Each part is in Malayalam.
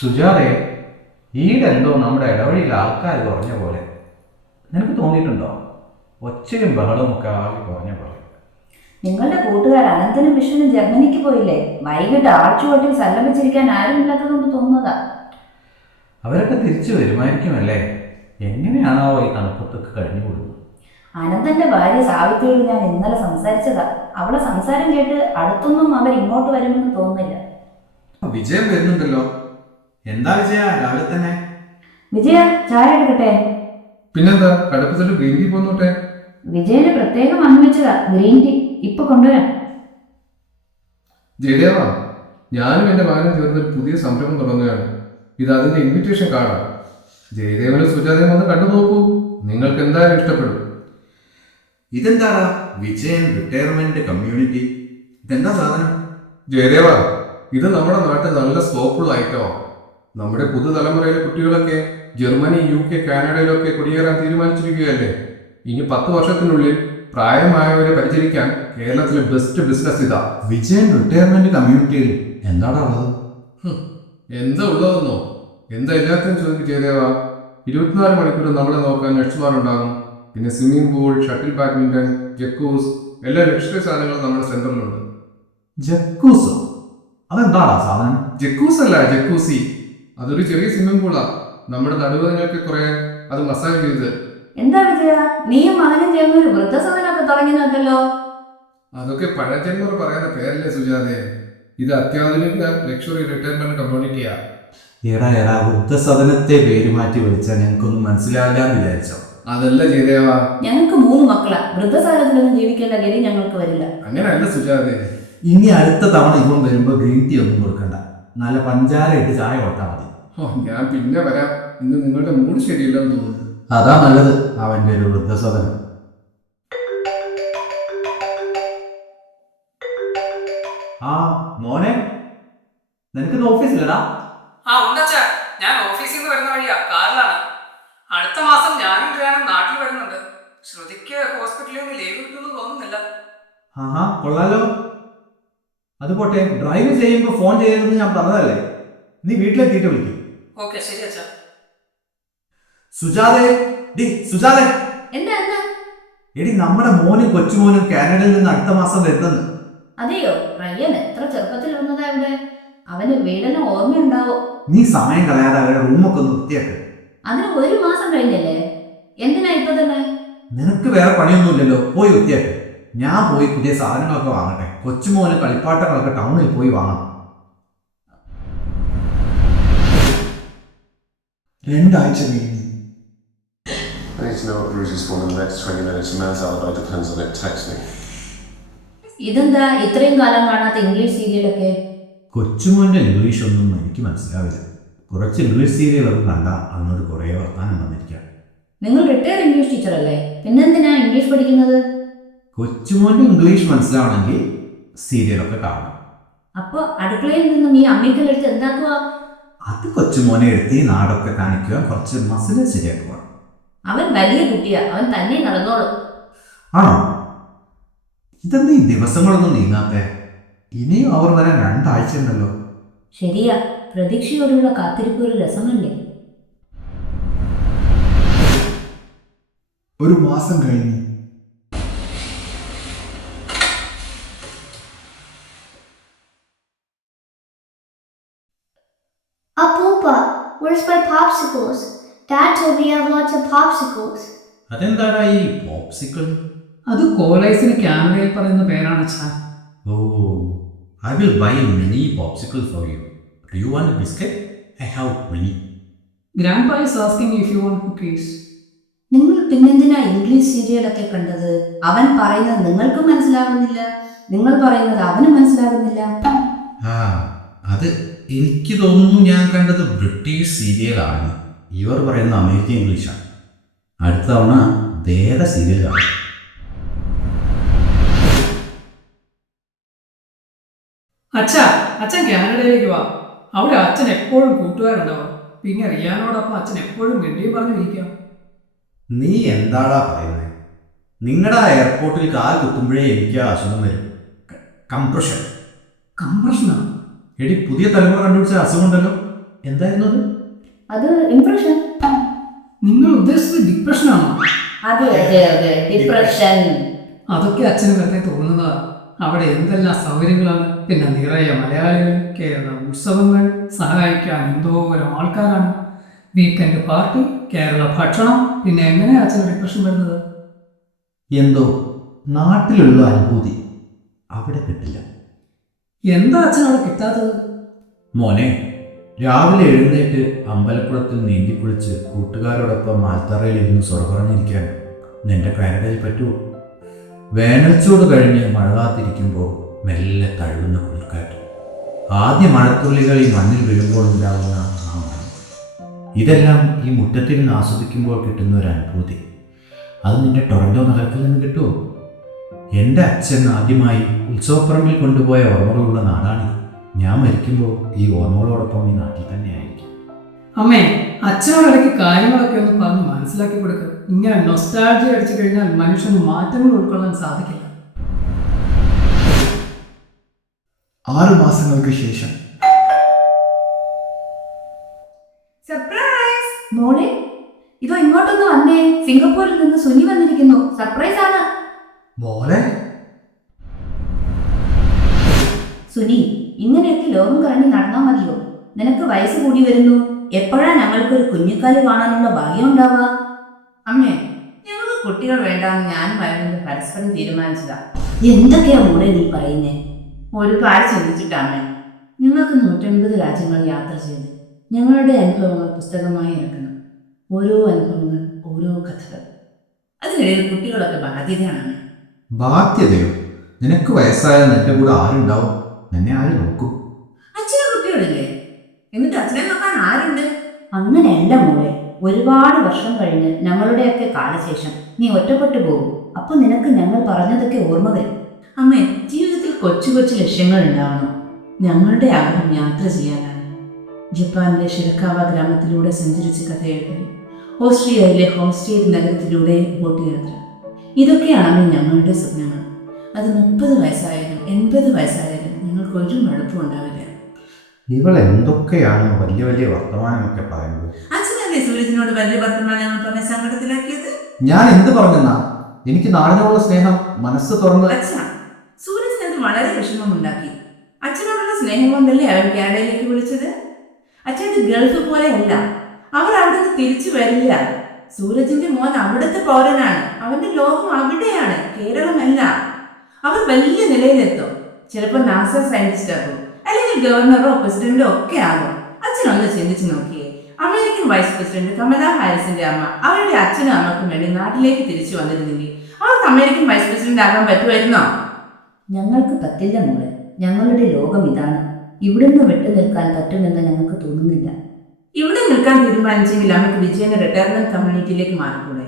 സുജാതെ, ഈടെന്തോ നമ്മുടെ ഇടവഴിയിൽ ആൾക്കാർ കുറഞ്ഞ പോലെ നിനക്ക് തോന്നിയിട്ടുണ്ടോ? ഒച്ചയും ബഹളവും ഒക്കെ ആകെ കുറഞ്ഞ പോലെ. നിങ്ങളുടെ കൂട്ടുകാർ അനന്തനും വിഷ്ണുവും ജർമ്മനിക്ക് പോയില്ലേ? വൈകിട്ട് ആഴ്ചവട്ടിൽ സ്ഥലം വെച്ചിരിക്കാൻ ആരുമില്ലാത്തതുകൊണ്ട് തോന്നുന്നതാ. അവരൊക്കെ തിരിച്ചു വരുമായിരിക്കുമല്ലേ? എങ്ങനെയാണോ ഈ തണുപ്പത്തൊക്കെ കഴിഞ്ഞുകൂടുന്നത്? അനന്തന്റെ ഭാര്യ സാവിത്രിയോട് ഞാൻ ഇന്നലെ സംസാരിച്ചതാ. അവളെ സംസാരം കേട്ട് അടുത്തൊന്നും അവർ ഇങ്ങോട്ട് വരുമെന്ന് തോന്നുന്നില്ല. വിജയം വരുന്നുണ്ടല്ലോ. എന്താ വിജയ, രാവിലെ തന്നെ? വിജയ, ചായ എടുക്കട്ടെ? പിന്നെന്താ, കടുപ്പത്തിൽ ഗ്രീൻ ടീ പോന്നോട്ടെ. വിജയന് പ്രത്യേകം വാങ്ങി വെച്ചതാ ഗ്രീൻ ടീ. ഇപ്പൊ കൊണ്ടുവരാം. ജയദേവ, ഞാനും എന്റെ മകനും ചേർന്നൊരു പുതിയ സംരംഭം തുടങ്ങുകയാണ്. ഇത് അതിന്റെ ഇൻവിറ്റേഷൻ കാർഡാണ്. ജയദേവനും സുജാതയും ഒന്ന് കണ്ടു നോക്കൂ, നിങ്ങൾക്ക് എന്തായാലും ഇഷ്ടപ്പെടും. ഇതെന്താടാ വിജയൻ റിട്ടയർമെന്റ് കമ്മ്യൂണിറ്റി? ഇതെന്താ സാധനം? ജയദേവ, ഇത് നമ്മുടെ നാട്ടിൽ നല്ല സ്കോപ്പുള്ള ഐറ്റമാണ്. നമ്മുടെ പുതുതലമുറയിലെ കുട്ടികളൊക്കെ ജർമ്മനി, UK, കാനഡയിലൊക്കെ കുടിയേറാൻ തീരുമാനിച്ചിരിക്കുകയല്ലേ. ഇനി 10 വർഷത്തിനുള്ളിൽ പ്രായമായവരെ പരിചരിക്കാൻ കേരളത്തിലെ ബെസ്റ്റ് ബിസിനസ് ഇതാ. വിജയൻ റിട്ടയർമെന്റ് കമ്മ്യൂണിറ്റിയിൽ എന്താടാ ഉള്ളത്? എന്താ ഉള്ളതെന്നോ? എന്താ എല്ലാത്തിനും ചോദിക്കും ജയദേവ. 24 മണിക്കൂർ നമ്മളെ നോക്കാൻ നഴ്സുമാരുണ്ടാകും. പിന്നെ സ്വിമ്മിംഗ് പൂൾ, ഷട്ടിൽ ബാഡ്മിന്റൺ, ജക്കൂസ്, എല്ലാ ലക്ഷറി സാധനങ്ങളും നമ്മുടെ സെന്ററിലുണ്ട്. ജക്കൂസോ? അതെന്താടാ സാധനം? ജക്കൂസ് അല്ല, ജക്കൂസി. അതൊരു ചെറിയ സ്വിമ്മിംഗ് പൂളാ. നമ്മുടെ നടുവേദനയൊക്കെ കുറെ അത് മസാജ് ചെയ്ത്. എന്താ വിജയ, നീയും മകനും ചേർന്ന് ഒരു വൃദ്ധസദനമൊക്കെ തുടങ്ങി നോക്കല്ലോ? അതൊക്കെ പഴജന്മർ പറയുന്ന പേരല്ലേ സുജാതെ. ഇത് അത്യാധുനിക ലക്ഷറി റിട്ടയർമെന്റ് കമ്മ്യൂണിറ്റിയാ. എടാ വൃദ്ധസദനത്തെ പേര് മാറ്റി വിളിച്ചാൽ ഞങ്ങൾക്കൊന്നും മനസ്സിലാകാന്ന് വിചാരിച്ചോ? അതല്ല ജയദേവ. ഞങ്ങൾക്ക് 3 മക്കളാ. വൃദ്ധസദനത്തിലൊന്നും ജീവിക്കേണ്ട ഗതി ഞങ്ങൾക്ക് വരില്ല. അങ്ങനെയല്ല സുജാതെ. ഇനി അടുത്ത തവണ ഇവൻ വരുമ്പോ ഗ്രീൻ ടീ ഒന്നും കൊടുക്കണ്ട, നല്ല പഞ്ചാര ഇട്ട് ചായ കൊടുത്താൽ മതി. ഞാൻ പിന്നെ വരാം. ഇന്ന് നിങ്ങളുടെ മൂഡ് ശരിയില്ലെന്ന് തോന്നുന്നു. അതാ നല്ലത്, അവന്റെ ഒരു വൃദ്ധസദനം. ആ മോനെ, നിനക്ക് ഓഫീസിലടാ? ആ ഉണ്ടച്ചാ, ഞാൻ ഓഫീസിൽ നിന്ന് വരുന്ന വഴിയാ, കാറിലാണ്. അടുത്ത മാസം ഞാനും ട്രെയിനും നാട്ടിൽ വരുന്നുണ്ട്. ശ്രുതിക്ക് ഹോസ്പിറ്റലിൽ നിന്ന് ലീവ് കിട്ടുമെന്ന് തോന്നുന്നില്ല. ആഹാ, കൊള്ളാലോ. അത് പോട്ടെ, ഡ്രൈവ് ചെയ്യുമ്പോ ഫോൺ ചെയ്യരുതെന്ന് ഞാൻ പറഞ്ഞതല്ലേ? നീ വീട്ടിലെത്തിയിട്ട് വിളിക്കും. ഓക്കെ, ശരി അച്ഛാ. സുജാതെ, സുജാതെ, എന്താ എന്താ? എടി നമ്മുടെ മോനും കൊച്ചുമോനും കാനഡയിൽ നിന്ന് അടുത്ത മാസം വരുന്നെന്ന്. അതെയോ? റയ്യൻ എത്ര ചെറുപ്പത്തിൽ വന്നതാ ഇവിടെ. അവന് വീടിന് ഓർമ്മയുണ്ടാവോ? നീ സമയം കളയാതെ അവരുടെ റൂമൊക്കെ ഒന്ന് വൃത്തിയാക്ക്. അതിന് 1 മാസം കഴിഞ്ഞല്ലേ? എന്തിനാ ഇപ്പൊ തന്നെ? നിനക്ക് വേറെ പണിയൊന്നുമില്ലല്ലോ, പോയി വൃത്തിയാക്ക്. ഞാൻ പോയി പുതിയ സാധനങ്ങളൊക്കെ വാങ്ങട്ടെ. കൊച്ചുമോന് കളിപ്പാട്ടങ്ങളൊക്കെ ടൗണിൽ പോയി വാങ്ങണം. 2 ആഴ്ച കഴിഞ്ഞു. I need to know what Rouge is for in the next 20 minutes. A man's alibi depends on it. Text me. ഇതെന്താ ഇത്രയും കാലം കാണാത്ത ഇംഗ്ലീഷ് സീരിയലൊക്കെ? കൊച്ചുമോന്റെ ഇംഗ്ലീഷ് ഒന്നും എനിക്ക് മനസ്സിലാവില്ല. കുറച്ച് ഇംഗ്ലീഷ് സീരിയലൊക്കെ കണ്ടാൽ അതിനോട് കുറേ വർത്താനം വന്നിരിക്കാം. നിങ്ങൾ റിട്ടയർ ഇംഗ്ലീഷ് ടീച്ചർ അല്ലേ? പിന്നെന്തിനാ ഇംഗ്ലീഷ് പഠിക്കുന്നത്? കൊച്ചുമോന്റെ ഇംഗ്ലീഷ് മനസ്സിലാവണമെങ്കിൽ സീരിയലൊക്കെ കാണണം. അപ്പൊ അടുക്കളയിൽ നിന്നും ഈ അമ്മിക്കല്ലെടുത്ത് എന്താക്കുക? അത് കൊച്ചുമോനെ എടുത്ത് ഈ നാടൊക്കെ കാണിക്കുക, കുറച്ച് മസില് ശരിയാക്കുക. അവൻ വലിയ കുട്ടിയാ, അവൻ തന്നെ നടന്നോളും. ആണോ? ഇതെന്താ ഈ ദിവസങ്ങളൊന്നും നീങ്ങാത്തെ? ഇനിയും അവർ വരാൻ 2 ആഴ്ച ഉണ്ടല്ലോ. ശരിയാ, പ്രതീക്ഷയോടുള്ള കാത്തിരിപ്പ് ഒരു രസമല്ലേ? 1 മാസം കഴിഞ്ഞു. Poopa, where's my popsicles? Dad told me I have lots of popsicles. അതെന്താടാ ഈ പോപ്സിക്കിൾ? അത് കോലൈസിന് കാനഡയിൽ പറയുന്ന പേരാണ് അച്ഛാ. ഓ, I will buy a mini popsicle for you. Do you want a biscuit? I have many. Grandpa is asking if you want cookies. നിങ്ങൾ പിന്നെന്തിനാ ഇംഗ്ലീഷ് സീരിയലൊക്കെ കണ്ടത്? അവൻ പറയുന്നത് നിങ്ങൾക്കും മനസ്സിലാകുന്നില്ല, നിങ്ങൾ പറയുന്നത് അവനും മനസ്സിലാകുന്നില്ല. അത് എനിക്ക് തോന്നുന്നു ഞാൻ കണ്ടത് ബ്രിട്ടീഷ് സീരിയലാണ്. ഇവർ പറയുന്ന അമേരിക്കൻ ഇംഗ്ലീഷാണ്. അടുത്ത തവണ വേറെ സീരിയൽ കാണും. അച്ഛൻ കാനഡയിലേക്ക് വാ. അവിടെ അച്ഛൻ എപ്പോഴും കൂട്ടുകാരുണ്ടാവും. പിന്നെ റിയാനോടൊപ്പം അച്ഛൻ എപ്പോഴും മിണ്ടിയും പറഞ്ഞിരിക്കാം. നീ എന്താടാ പറയുന്നത്? നിങ്ങളുടെ എയർപോർട്ടിൽ കാൽ കുത്തുമ്പോഴേ എനിക്ക് അസുഖം വരും. കംപ്രഷനാണ്. കംപ്രഷനാ? എടി, പുതിയ തലമുറ കണ്ടുപിടിച്ച അസുഖമുണ്ടല്ലോ, എന്തായിരുന്നു അത്? അത് ഇംപ്രഷൻ. നിങ്ങൾ ഉദ്ദേശിച്ചത് ഡിപ്രഷനാണോ? അതെ അതെ അതെ, ഡിപ്രഷൻ. അതൊക്കെ അച്ഛന് വെറുതെ തോന്നുന്നതാ. അവിടെ എന്തെല്ലാം സൗകര്യങ്ങളാണ്, പിന്നെ നിറയെ മലയാളികൾ, കേരള ഉത്സവങ്ങൾ, സഹായിക്കാൻ എന്തോരം ആൾക്കാരാണ്, വീക്കെൻഡ് പാർട്ടി, കേരള ഭക്ഷണം, പിന്നെ എങ്ങനെയാ അച്ഛന് ഡിപ്രഷൻ വരുന്നത്? എന്തോ നാട്ടിലുള്ള അനുഭൂതി അവിടെ കിട്ടില്ല. എന്താ അച്ഛൻ അവിടെ കിട്ടാത്തത്? മോനെ, രാവിലെ എഴുന്നേറ്റ് അമ്പലക്കുളത്തിൽ നീന്തിക്കുളിച്ച് കൂട്ടുകാരോടൊപ്പം മാൽത്തറയിലിരുന്ന് സ്വറപറഞ്ഞിരിക്കാൻ നിന്റെ കാനഡയിൽ പറ്റുമോ? വേനൽച്ചൂട് കഴിഞ്ഞ് മഴ കാത്തിരിക്കുമ്പോൾ മെല്ലെ തഴുകുന്ന കുളിർക്കാറ്റ്, ആദ്യ മഴത്തുള്ളികൾ ഈ മണ്ണിൽ വീഴുമ്പോൾ ഉണ്ടാകുന്ന ആ മണം, ഇതെല്ലാം ഈ മുറ്റത്തിരുന്ന് ആസ്വദിക്കുമ്പോൾ കിട്ടുന്ന ഒരു അനുഭൂതി, അത് നിന്റെ ടൊറൻറ്റോ നഗരത്തിൽ നിന്ന് കിട്ടുമോ? എൻ്റെ അച്ഛൻ ആദ്യമായി ഉത്സവപ്പറമ്പിൽ കൊണ്ടുപോയ ഓർമ്മകളുള്ള നാടാണിത്. ഞാൻ മരിക്കുമ്പോൾ ഈ ഓർമ്മകളോടൊപ്പം ഈ നാട്ടിൽ തന്നെയായിരിക്കും. അമ്മേ, അച്ഛനോട് ഇടയ്ക്ക് കാര്യങ്ങളൊക്കെ ഒന്ന് പറഞ്ഞ് മനസ്സിലാക്കി കൊടുക്കുക. ഇങ്ങനെ നൊസ്റ്റാൾജി അടിച്ചു കഴിഞ്ഞാൽ മനുഷ്യന് മാറ്റങ്ങൾ ഉൾക്കൊള്ളാൻ സാധിക്കില്ല. 6 മാസങ്ങൾക്ക് ശേഷം. സർപ്രൈസ് മോളെ, ഇതോ ഇങ്ങോട്ടൊന്ന് വന്നേ. സിംഗപ്പൂരിൽ നിന്ന് സുനി വന്നിരിക്കുന്നു. സർപ്രൈസ് ആണ്. മോളെ, സുനി, ഇങ്ങനെയൊക്കെ ലോകം കറങ്ങി നടന്നാൽ മതിയോ? നിനക്ക് വയസ്സ് കൂടി വരുന്നു. എപ്പോഴാ ഞങ്ങൾക്കൊരു കുഞ്ഞിക്കാല് കാണാനുള്ള ഭാഗ്യം ഉണ്ടാവുക? അമ്മേ, ഞങ്ങൾക്ക് കുട്ടികൾ വേണ്ടാന്ന് ഞാനും വയറിന് പരസ്പരം തീരുമാനിച്ചതാ. എന്തൊക്കെയാ മോളെ നീ പറയുന്നേ? ഒരുപാട് ചിന്തിച്ചിട്ടാമേ. ഞങ്ങൾക്ക് 150 രാജ്യങ്ങൾ യാത്ര ചെയ്ത് ഞങ്ങളുടെ അനുഭവങ്ങൾ പുസ്തകമായി ഇറക്കണം. ഓരോ അനുഭവങ്ങൾ, ഓരോ കഥകൾ. അതിനിടയിൽ കുട്ടികളൊക്കെ ബാധ്യതയാണ്. ബാധ്യതയോ? നിനക്ക് വയസ്സായാൽ നിന്റെ കൂടെ ആരുണ്ടാവും? നിന്നെ ആര് നോക്കും? അച്ഛനെ കുട്ടികളില്ലേ? എന്നിട്ട് അച്ഛനെ നോക്കാൻ ആരുണ്ട്? അങ്ങനെയല്ല മോളെ. ഒരുപാട് വർഷം കഴിഞ്ഞ് ഞങ്ങളുടെയൊക്കെ കാലശേഷം നീ ഒറ്റപ്പെട്ടു പോകും. അപ്പൊ നിനക്ക് ഞങ്ങൾ പറഞ്ഞതൊക്കെ ഓർമ്മ വരും. അമ്മേ, ജീവിതത്തിൽ കൊച്ചു കൊച്ചു ലക്ഷ്യങ്ങൾ ഉണ്ടാവണം. ഞങ്ങളുടെ ആഗ്രഹം യാത്ര ചെയ്യാനാണ്. ജപ്പാനിലെ ഷിരക്കാവ ഗ്രാമത്തിലൂടെ സഞ്ചരിച്ച് കഥ എഴുതൽ, ഓസ്ട്രിയയിലെ ഹോംസ്റ്റേഡ് നഗരത്തിലൂടെ ബോട്ട് യാത്ര, ഇതൊക്കെയാണ് അമ്മ ഞങ്ങളുടെ സ്വപ്നങ്ങൾ. അത് 30 വയസ്സായാലും 80 വയസ്സായാലും നിങ്ങൾക്ക് ഒരു മടുപ്പും ഉണ്ടാവില്ല. ഇവൾ എന്തൊക്കെയാണ് വലിയ വലിയ വർത്തമാനമൊക്കെ പറയുന്നത്? അച്ഛനല്ലേ സൂരജിനോട് വലിയ വർത്തമാനങ്ങൾ പറഞ്ഞ സങ്കടത്തിലാക്കിയത്? ഞാൻ എന്ത് പറഞ്ഞെന്നാ? എനിക്ക് നാടിനോടുള്ള സ്നേഹം മനസ്സ് തുറന്ന്. അച്ഛാ, സൂരജിന് അത് വളരെ വിഷമമുണ്ടാക്കി. അച്ഛനോടുള്ള സ്നേഹം കൊണ്ടല്ലേ അവൻ കാനഡയിലേക്ക് വിളിച്ചത്. അച്ഛൻ്റെ ഗൾഫ് പോലെയല്ല. അവർ അവിടെ നിന്ന് തിരിച്ചു വരില്ല. സൂരജിന്റെ മോൻ അവിടുത്തെ പൗരനാണ്. അവന്റെ ലോകം അവിടെയാണ്, കേരളമല്ല. അവർ വലിയ നിലയിലെത്തും. ചിലപ്പോൾ നാസ സയന്റിസ്റ്റ് ആകും, അല്ലെങ്കിൽ ഗവർണറോ പ്രസിഡന്റോ ഒക്കെ ആകും. അച്ഛനൊന്ന് ചിന്തിച്ചു നോക്കിയേ. അമേരിക്കൻ വൈസ് പ്രസിഡന്റ് കമല ഹാരിസിന്റെ അമ്മ അവരുടെ അച്ഛനും അമ്മക്കും വേണ്ടി നാട്ടിലേക്ക് തിരിച്ചു വന്നിരുന്നെങ്കിൽ അവർക്ക് അമേരിക്കൻ വൈസ് പ്രസിഡന്റ് ആകാൻ പറ്റുമായിരുന്നോ? ഞങ്ങൾക്ക് പറ്റില്ല മോളെ. ഞങ്ങളുടെ ലോകം ഇതാണ്. ഇവിടുന്ന് വിട്ടു നിൽക്കാൻ പറ്റുമെന്ന് ഞങ്ങൾക്ക് തോന്നുന്നില്ല. ഇവിടെ നിൽക്കാൻ തീരുമാനിച്ചെങ്കിൽ നമുക്ക് വിജയന്റെ റിട്ടയർമെന്റ് കമ്മ്യൂണിറ്റിയിലേക്ക് മാറിക്കൂടെ?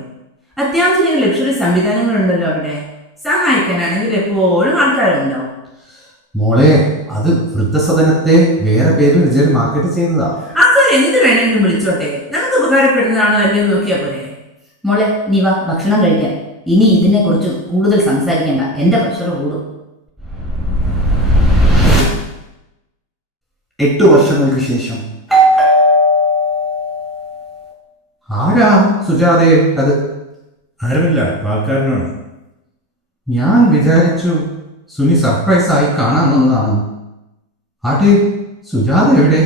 അത്യാധുനിക ലക്ഷറി സംവിധാനങ്ങളുണ്ടല്ലോ അവിടെ. സഹായിക്കാനാണെങ്കിൽ എപ്പോഴും ആൾക്കാരുണ്ടാവും. മോളെ, അത് വൃദ്ധസദനത്തെ വേറെ പേരിൽ വിജയൻ മാർക്കറ്റ് ചെയ്യുന്നതാ. ആൾക്കാർ എന്ത് വേണമെങ്കിലും വിളിച്ചോട്ടെ. നമുക്ക് ഉപകാരപ്പെടുന്നതാണോ അല്ലയോ നോക്കിയാ പോലെ. മോളെ, നീ വാ ഭക്ഷണം കഴിക്കാൻ. ഇനി ഇതിനെ കുറിച്ച് കൂടുതൽ സംസാരിക്കണ്ട. എന്റെ പ്രഷർ കൂടും. 8 വർഷങ്ങൾക്ക് ശേഷം. ആരാ സുജാതയെ അത്? ആരുമില്ല, പാൽക്കാരനാണ്. ഞാൻ വിചാരിച്ചു സുനി സർപ്രൈസ് ആയി കാണാൻ വന്നതാണ്. ആട്ടെ, സുജാത എവിടെ?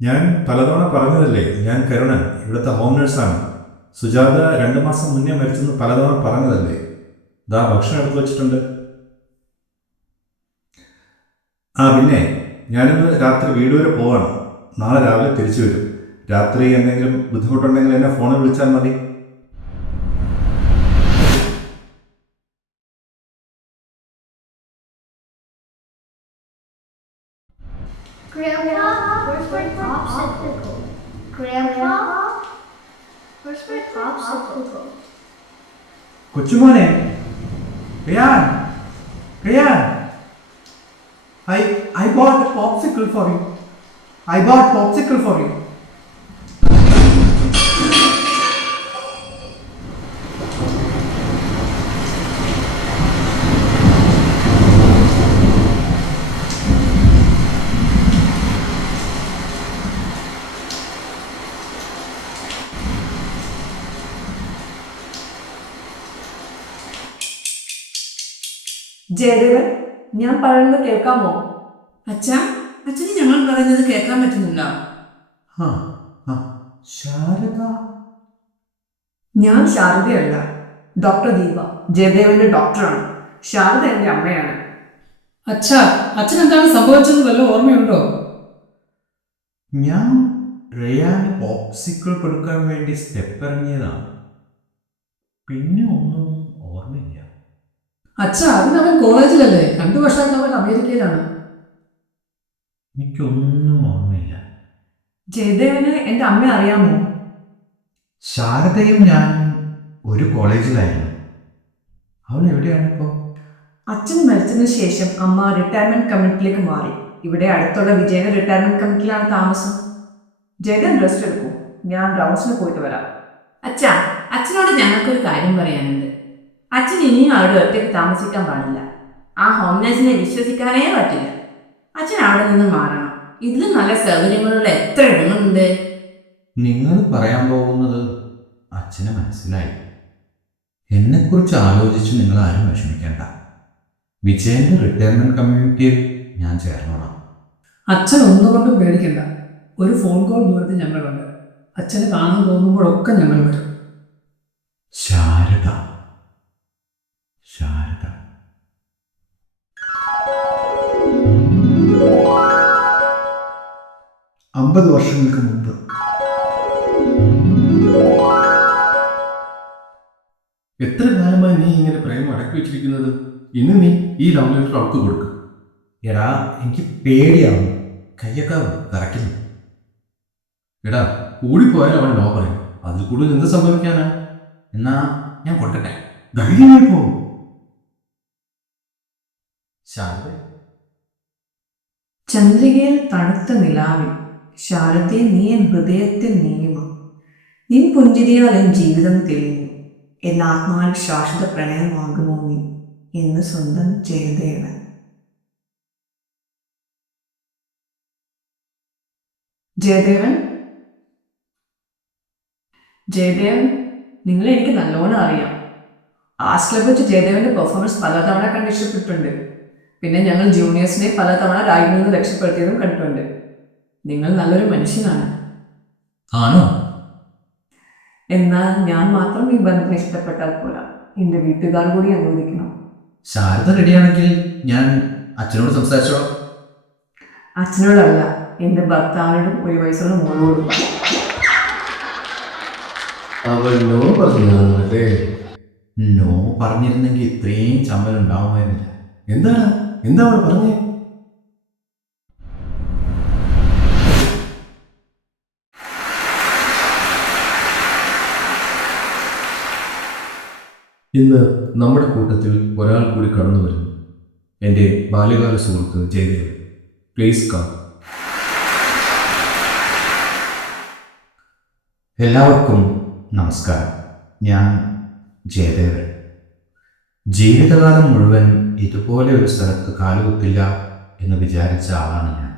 ഞാൻ പലതവണ പറഞ്ഞതല്ലേ, ഞാൻ കരുണൻ, ഇവിടുത്തെ ഹോം നഴ്സാണ്. സുജാത 2 മാസം മുന്നേ മരിച്ചെന്ന് പലതവണ പറഞ്ഞതല്ലേ. ദാ ഭക്ഷണം എടുത്ത് വെച്ചിട്ടുണ്ട്. പിന്നെ ഞാനിന്ന് രാത്രി വീട് വരെ പോവാണ്. നാളെ രാവിലെ തിരിച്ചു വരും. രാത്രി എന്തെങ്കിലും ബുദ്ധിമുട്ടുണ്ടെങ്കിൽ എന്നെ ഫോണിൽ വിളിച്ചാൽ മതി. Grandpa, where's my popsicle? Grandpa, where's my popsicle? കൊച്ചുമോനെ, Riyan, Riyan, I bought a popsicle for you. I bought popsicle for you. Jayadevan, ഞാൻ പറയുന്നത് കേൾക്കാമോ? അച്ഛാ, അച്ഛന് ഞങ്ങൾ പറയുന്നത് കേൾക്കാൻ പറ്റുന്നുണ്ടോ? ആ ആ ശാരദ. ഞാൻ ശാരദയല്ല, ഡോക്ടർ ദീപ, ജയദേവന്റെ ഡോക്ടറാണ്. ശാരദ എൻ്റെ അമ്മയാണ്. അച്ഛാ, അച്ഛൻ എന്താണ് സംഭവിച്ചത് വല്ല ഓർമ്മയുണ്ടോ? ഞാൻ റയാന് പോപ്സിക്കിൾ കൊടുക്കാൻ വേണ്ടി സ്റ്റെപ്പ് ഇറങ്ങിയതാണ്. പിന്നെ ഒന്നും ഓർമ്മയില്ല. അച്ഛാ, അതിനവൻ കോളേജിലല്ലേ, 2 വർഷമായിട്ട് അവൻ അമേരിക്കയിലാണ്. എനിക്കൊന്നും ഓർമ്മയില്ല. ജയദേവന് എൻ്റെ അമ്മ അറിയാമോ? ശാരദയും ഞാൻ ഒരു കോളേജിലായിരുന്നു. അവൾ എവിടെയാണിപ്പോൾ? അച്ഛൻ മരിച്ചതിന് ശേഷം അമ്മ റിട്ടയർമെന്റ് കമ്മിറ്റിയിലേക്ക് മാറി. ഇവിടെ അടുത്തുള്ള വിജയന റിട്ടയർമെന്റ് കമ്മിറ്റിയിലാണ് താമസം. ജയദേവൻ റെസ്റ്റ് എടുക്കും, ഞാൻ റൗണ്ട്സിന് പോയിട്ട് വരാം. അച്ഛാ, അച്ഛനോട് ഞങ്ങൾക്കൊരു കാര്യം പറയാനുണ്ട്. അച്ഛൻ ഇനിയും അവിടെ ഒറ്റയ്ക്ക് താമസിക്കാൻ പാടില്ല. ആ ഹോം നേഴ്സിനെ വിശ്വസിക്കാനേ പറ്റില്ല. അച്ഛൻ അവിടെ നിന്ന് മാറണം. ഇതിലും നല്ല സൗകര്യങ്ങളുള്ള എത്ര ഇടങ്ങളുണ്ട്. നിങ്ങൾ പറയാൻ പോകുന്നത് അച്ഛന് മനസ്സിലായി. എന്നെക്കുറിച്ച് ആലോചിച്ച് നിങ്ങൾ ആരും വിഷമിക്കേണ്ട. വിജയന്റെ റിട്ടയർമെന്റ് കമ്മ്യൂണിറ്റിയിൽ ഞാൻ ചേർന്നോളാം. അച്ഛൻ ഒന്നുകൊണ്ടും പേടിക്കണ്ട. ഒരു ഫോൺ കോൾ ദൂരത്തിൽ ഞങ്ങളുണ്ട്. അച്ഛന് കാണാൻ തോന്നുമ്പോഴൊക്കെ ഞങ്ങൾ വരും. ശാരദ, ശാരദ. 50 വർഷങ്ങൾക്ക് മുമ്പ്. എത്ര കാലമായി നീ ഇങ്ങനെ പ്രേമം അടക്കി വെച്ചിരിക്കുന്നത്? ഇന്ന് നീ ഈ ലവ് ലെറ്റർ അവൾക്ക് കൊടുക്കും. എടാ, എനിക്ക് പേടിയാവും. കയ്യൊക്കെ വിറയ്ക്കുന്നു. എടാ, കൂടിപ്പോയാൽ അവൻ നോ പറയും. അതിൽ കൂടുതൽ എന്ത് സംഭവിക്കാനാ? എന്നാ ഞാൻ കൊടുക്കട്ടെ? ധൈര്യമായി പോകും. ശാരദ. ചന്ദ്രികയിൽ തണുത്ത നിലാവിൽ ശാരദേ, നീ എൻ ഹൃദയത്തിൽ നീങ്ങും. നിൻ പുഞ്ചിരിയാൽ എൻ ജീവിതം തെളിഞ്ഞു. എൻ ആത്മാവിൽ ശാശ്വത പ്രണയമാകുമോ നീ എന്ന് സ്വന്തം ജയദേവൻ. ജയദേവൻ, ജയദേവൻ, നിങ്ങളെ എനിക്ക് നല്ലോണം അറിയാം. ആർട്സ് ക്ലബ് വെച്ച് ജയദേവന്റെ പെർഫോമൻസ് പലതവണ കണ്ട് ഇഷ്ടപ്പെട്ടിട്ടുണ്ട്. പിന്നെ ഞങ്ങൾ ജൂനിയേഴ്സിനെ പലതവണ രാഗിൽ നിന്ന് രക്ഷപ്പെടുത്തിയതും കണ്ടിട്ടുണ്ട്. നിങ്ങൾ നല്ലൊരു മനുഷ്യനാണ്. ആണോ? എന്നാൽ ഞാൻ മാത്രം ഈ ബന്ധത്തിന് ഇഷ്ടപ്പെട്ടാൽ പോരാ, എൻ്റെ വീട്ടുകാർ കൂടി അനുവദിക്കണം. ശാരദ റെഡിയാണെങ്കിൽ ഞാൻ അച്ഛനോട് സംസാരിച്ചോളാം. അച്ഛനോടല്ല, എൻ്റെ ഭർത്താവിനോടും 1 വയസ്സുള്ള മോളോടും. അവൾ നോ പറഞ്ഞേ. നോ പറഞ്ഞിരുന്നെങ്കിൽ ഇത്രയും ചമ്മൽ ഉണ്ടാവുമായിരുന്നില്ല. എന്താണ്? എന്താ അവൾ പറഞ്ഞേ? ഇന്ന് നമ്മുടെ കൂട്ടത്തിൽ ഒരാൾ കൂടി കടന്നു വരുന്നു. എൻ്റെ ബാല്യകാല സുഹൃത്ത് ജയദേവൻ. Please come. എല്ലാവർക്കും നമസ്കാരം. ഞാൻ ജയദേവൻ. ജീവിതകാലം മുഴുവൻ ഇതുപോലെ ഒരു സ്ഥലത്ത് കാലുകുത്തില്ല എന്ന് വിചാരിച്ച ആളാണ് ഞാൻ.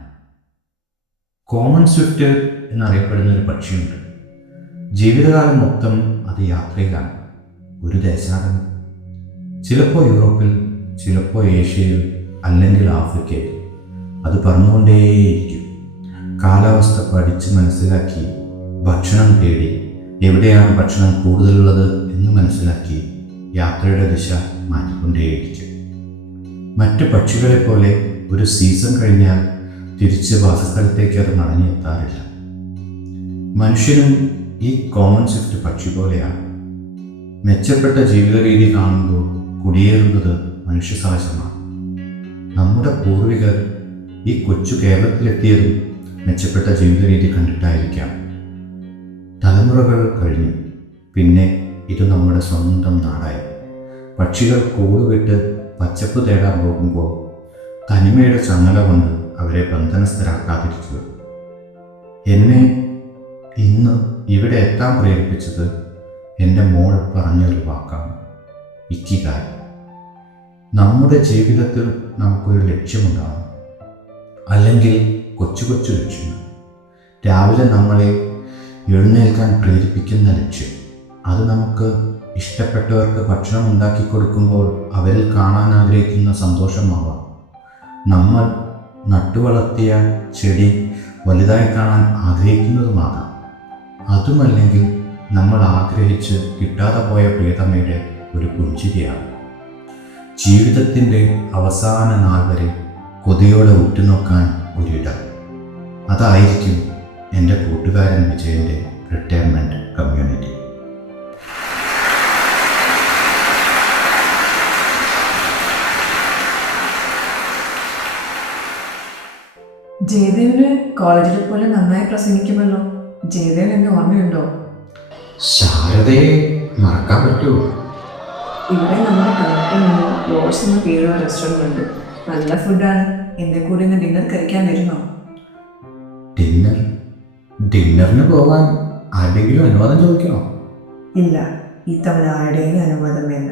കോമൺ സ്വിഫ്റ്റ് എന്നറിയപ്പെടുന്ന ഒരു പക്ഷിയുണ്ട്. ജീവിതകാലം മൊത്തം അത് യാത്രയിലാണ്. ഒരു ദേശാടനം. ചിലപ്പോൾ യൂറോപ്പിൽ, ചിലപ്പോൾ ഏഷ്യയിൽ, അല്ലെങ്കിൽ ആഫ്രിക്കയിൽ. അത് പറന്നുകൊണ്ടേയിരിക്കും. കാലാവസ്ഥ പഠിച്ച് മനസ്സിലാക്കി, ഭക്ഷണം തേടി, എവിടെയാണ് ഭക്ഷണം കൂടുതലുള്ളത് എന്ന് മനസ്സിലാക്കി യാത്രയുടെ ദിശ മാറ്റിക്കൊണ്ടേയിരിക്കും. മറ്റു പക്ഷികളെപ്പോലെ ഒരു സീസൺ കഴിഞ്ഞാൽ തിരിച്ച് വാസസ്ഥലത്തേക്ക് അത് മടങ്ങിയെത്താറില്ല. മനുഷ്യനും ഈ കോമൺ സ്വിഫ്റ്റ് പക്ഷി പോലെയാണ്. മെച്ചപ്പെട്ട ജീവിത രീതി കാണുമ്പോൾ കുടിയേറുന്നത് മനുഷ്യ സഹജമാണ്. നമ്മുടെ പൂർവികർ ഈ കൊച്ചു കേരളത്തിലെത്തിയതും മെച്ചപ്പെട്ട ജീവിത രീതി കണ്ടിട്ടായിരിക്കാം. തലമുറകൾ കഴിഞ്ഞു. പിന്നെ ഇത് നമ്മുടെ സ്വന്തം നാടായി. പക്ഷികൾ കൂടുവിട്ട് പച്ചപ്പ് തേടാൻ പോകുമ്പോൾ തനിമയുടെ ചങ്ങല കൊണ്ട് അവരെ ബന്ധനസ്ഥരാക്കാതിരിക്കുക. എന്നെ ഇന്ന് ഇവിടെ എത്താൻ പ്രേരിപ്പിച്ചത് എൻ്റെ മോൾ പറഞ്ഞൊരു വാക്കാണ്, ഇക്കിഗായ്. നമ്മുടെ ജീവിതത്തിൽ നമുക്കൊരു ലക്ഷ്യമുണ്ടാകും, അല്ലെങ്കിൽ കൊച്ചു കൊച്ചു ലക്ഷ്യങ്ങൾ. രാവിലെ നമ്മളെ എഴുന്നേൽക്കാൻ പ്രേരിപ്പിക്കുന്ന ലക്ഷ്യം. അത് നമുക്ക് ഇഷ്ടപ്പെട്ടവർക്ക് ഭക്ഷണം ഉണ്ടാക്കി കൊടുക്കുമ്പോൾ അവരിൽ കാണാൻ ആഗ്രഹിക്കുന്ന സന്തോഷമാവാം. നമ്മൾ നട്ടുവളർത്തിയ ചെടി വലുതായി കാണാൻ ആഗ്രഹിക്കുന്നതുമാകാം. അതുമല്ലെങ്കിൽ നമ്മൾ ആഗ്രഹിച്ച് കിട്ടാതെ പോയ പ്രിയതമയുടെ ഒരു പുഞ്ചിരിയാണ്. ജീവിതത്തിൻ്റെ അവസാന നാൾ വരെ കൊതിയോടെ ഉറ്റുനോക്കാൻ ഒരിടം. അതായിരിക്കും എൻ്റെ കൂട്ടുകാരൻ വിജയൻ്റെ റിട്ടയർമെൻറ്റ് കമ്മ്യൂണിറ്റി. ജയദേവിന് കോളേജിലെ പോലെ നന്നായി പ്രസംഗിക്കുമല്ലോ. ജയദേവൻ എന്നെ ഓർമ്മയുണ്ടോ? ശാരദയെ മറക്കാൻ പറ്റുമോ? ഇവിടെ നമ്മുടെ ടൗണിൽ ലോഡ്സ് എന്ന പേരുള്ള റെസ്റ്റോറൻ്റ് ഉണ്ട്. നല്ല ഫുഡാണ്. എന്നെ കൂടി ഇന്ന് ഡിന്നർ കഴിക്കാൻ വരുന്നോ? ഡിന്നറിന് പോകാൻ ആരുടെങ്കിലും അനുവാദം ചോദിക്കണോ? ഇല്ല, ഈ തവണ ആരുടെയും അനുവാദം വേണ്ട.